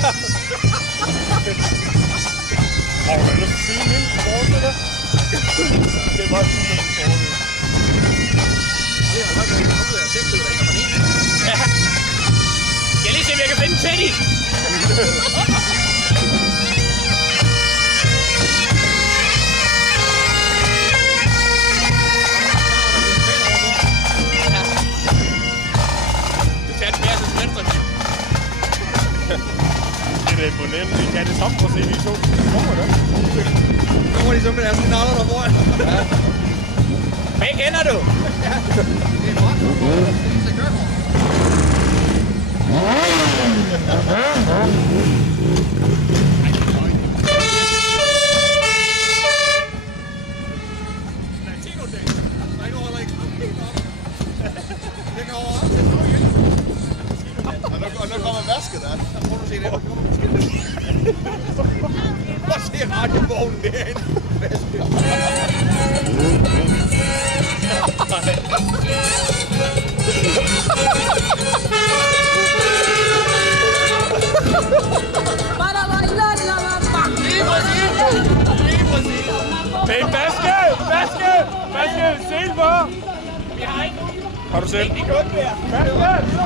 Har du lyst til at sige en lille forhold til det? Det er bare sådan en forhold. Det har godt været kommet af 6 der hænger på den. Ja. Jeg lige se, om jeg kan finde Teddy. Det er imponerende. De kan det samme for at se de to. Kommer det? Kommer de så med deres knaller der bor? Ja. Hvad kender du? Ja. Det er godt. Så gør det. Og nu kommer vasket der. Prøv at se det. Prøv at se radiovognen derinde. Men vaske! Vaske! Vaske! Sel for! Vi har ikke nogen. Har du selv? Det er godt mere. Vaske!